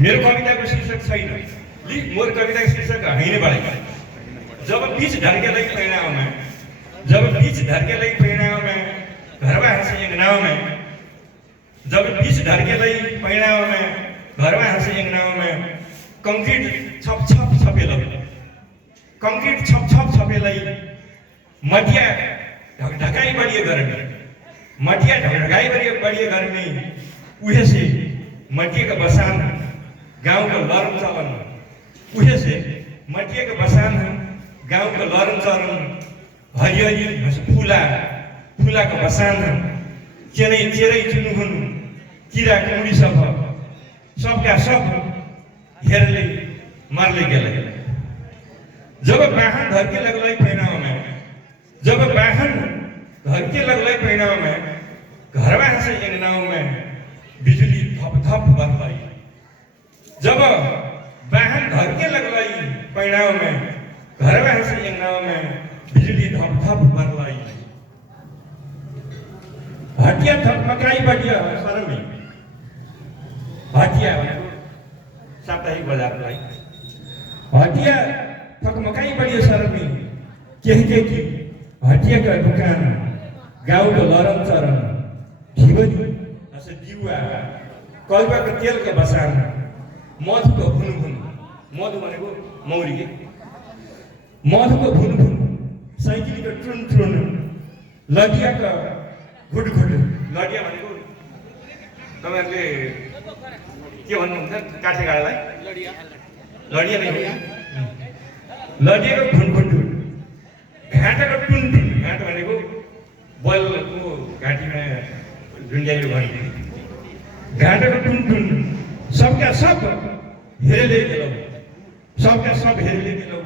मेरो कविताको शीर्षक छैन, मोर कविताको शीर्षक हैन बढाइ। जब बीच ढर्केलै पैनाउमा, जब बीच ढर्केलै पैनाउमा, घरमा हाँसे एक नाउँमा, जब बीच ढर्केलै पैनाउमा, घरमा हाँसे एक नाउँमा, कङ्क्रिट छप छप छपेल, कङ्क्रिट छप छप छपेलै, मटिया ढकाई बढिए गर्मी, मटिया ढकाई बढिए गर्मी, उहे से मटिया का बसान गाँव का लरम चलन, उहे से मटिया का बसान गाँव का लरम चलन, हरिहरी फुला फुला का बसान चेरै चेरै चुनुहुन किरा कुडी सबका सब हेरले मरले गेले। जब बाहन धरके लगलै पैनाउमा, जब बाहन धरके लगलै पैनाउमा, घरमा हाँसे एक नाउँमा, बिजुली धप धप बज्दै। जब बाहन धरके लगलै पैनाउमा, घरमा हाँसे एक नाउँमा, बिजुली धप धप बज्दै। हटिया थकमकाई बढियो शरमी, हटिया भनेको साप्ताहिक बजारलाई, हटिया थकमकाई बढियो शरमी, केही हटियाका दुकान गाउँको लरम चरन, ढिबरी हसे दिउवा, कलुवाको तेलको बसान, मधुको भुनभुन, मधु भनेको मौरी के, मधुको भुनभुन, साइकिलको ट्रुन ट्रुन, लडियाको घुटघुट, लडिया भनेको तपाईँहरूले के भन्नुहुन्छ काठे गाडालाई? लडिया नै हो। लडियाको घुटघुट, घाँटाको टुन टुन, घाँटा भनेको बलको घाँटीमा झुन्ड्याइयो भने, घाँटाको टुन टुन, सबका सब हेरेले गेलौ, सबका सब हेरेले गेलौ।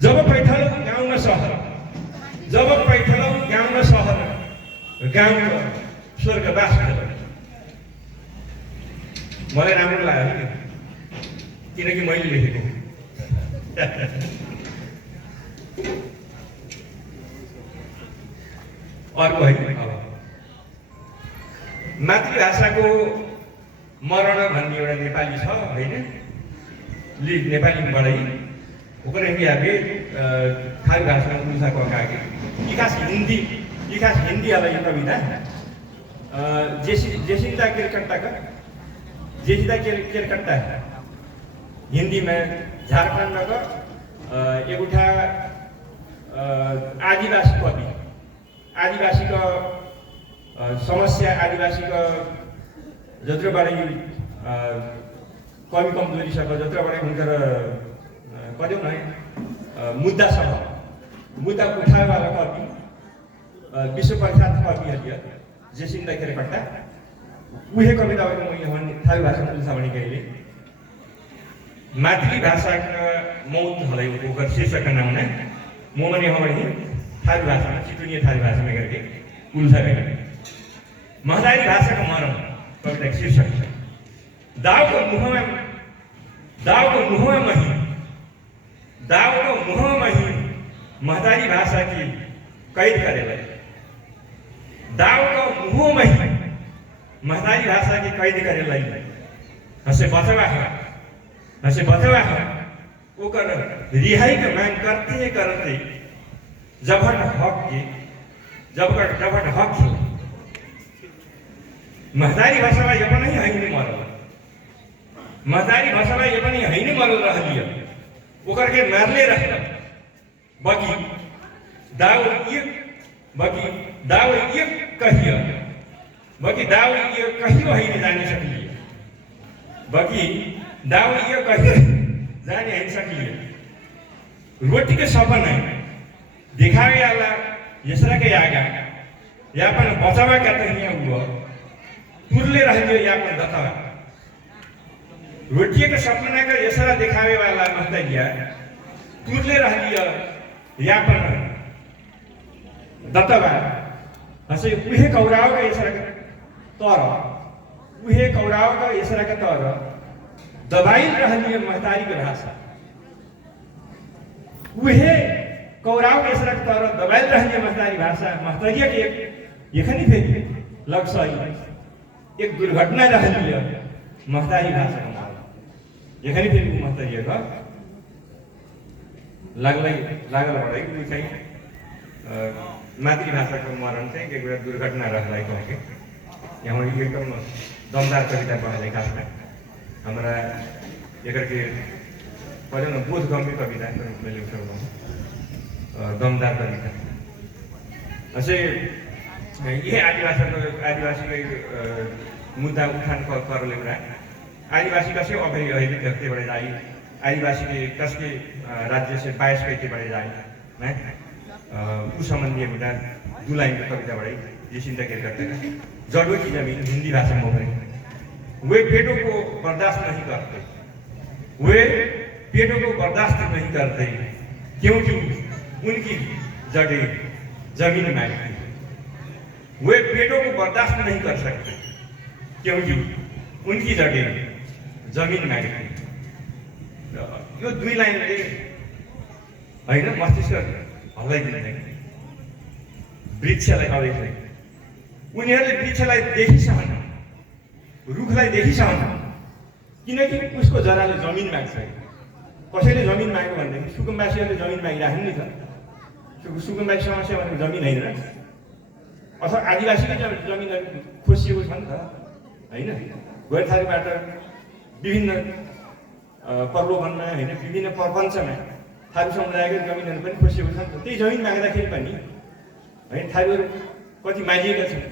जब पैठलौ गाउँमा सहर, जब पैठलौ गाउँमा सहर, गाउँको स्वर्गवास भेल। मलाई राम्रो लाग्यो किनकि मैले लेखेको। अर्को है, मातृभाषाको मरण भन्ने एउटा नेपाली छ होइन, नेपालीबाटै उकरमी आगे थारू भाषा उल्साको आगे इखास हिंदी वाला ये कविता जेसिंदा केरकट्टा हिंदी में झारखंड का एउटा आदिवासी कवि, आदिवासी का समस्या, आदिवासी का जत्रो बढी कमी कमजोरी सब, जत्रो बढी उनकर कथ्यौ न मुद्दा सब, मुद्दा उठाए वाला कवि, विश्व प्रख्यात कवि हरिया जेसिंदा केरकट्टा, उहे कविता मैले थारू भाषा उल्सा भने कहिले मातृभाषाका मौत हलै ओकर शीर्षक नाम ने मोमने हमारी थारू भाषा में चितुनिया थारू भाषा में करके उल्सा गए। महदारी भाषा का मरण कविता शीर्षक है। दाव को मुँह में मही महदारी भाषा की कैद करे, दाव को मुँह में महदारी भाषा की कैद करे, हसे बचवा है ओकर रिहाई के मांग करते जबरन हक के महदारी भाषालाई यो पनि हैन मरल, महदारी भाषालाई यो पनि हैन मरल रहलियो, ओकर के मारले रह बकी दाव ये कहियो, बकी दाव ये कहियो हैन जाने सकलियो, बकी दाव ये कहियो जाने हैन सकलियो। रोटी के सपना दिखावे वाला यसरा के आगा यापन बचावा का तहिया हुआ तुरले रहलियो यापन दतवा, रोटी के सपना का यसरा दिखावे वाला महतरिया तुरले रहलियो यापन दतवा, हसे उहे कौराव का यसरा के तर, उहे कौराव का यसरा के तर दबाइल रहलियो महतारी के भाषा, उहे कौराव के यसरा के तर दबाइल रहलियो महतारी भाषा। महतरिया के यखनी फेरि लक्ष्य एक दुर्घटना रहलियो महतारी भाषा का यहाँ फेरि महत्त्व दिएको लागलबाटै ऊ चाहिँ मातृभाषाको मरण चाहिँ एक बेला दुर्घटना रहेको हो कि यहाँ एकदम दमदार कविता पढाले खासमा हाम्रा एकरके पढ्यो न बोधगम्य कविता मैले उठाउनु दमदार कविता अझै यही आदिवासीकै मुद्दा उठान करले कुरा आदिवासी कसै अगाडि अहिले व्यक्तिबाट जाए आदिवासी के कसके राज्य से 22 पैसे बढ़े जाए मैं उस संबंधी मुद्दा 2 लाइन की कविता बढ़ी ये चिंता क्या करते हैं जड़ों की जमीन हिंदी भाषा में बोल वे पेटों को बर्दाश्त नहीं करते वे पेटों को बर्दाश्त नहीं करते क्योंकि उनकी जड़ें जमीन में आती वे पेटों को बर्दाश्त नहीं कर सकते क्योंकि उनकी जड़ें जमीन में आती यो 2 लाइनले हैन मस्तिष्क हल्लाइदिन्छ वृक्षलाई अवेक्षलाई उनीहरूले वृक्षलाई देखिसहन रुखलाई देखिसहन किनकि उसको जराले जमिन माग्छ कसैले जमिन माग्यो भनेदेखि सुकुम्बासीहरूले जमिन मागिराख्नु नि त सुकुम्बासी समस्या भनेको जमिन होइन अथवा आदिवासीकै जमिन खोसिएको छ नि त हैन गोर्खालीबाट विभिन्न प्रलोभनमा होइन विभिन्न प्रपञ्चमा थारू समुदायको जमिनहरू पनि खोसिएको छ नि त त्यही जमिन माग्दाखेरि पनि है थारूहरू कति मागिएका छन्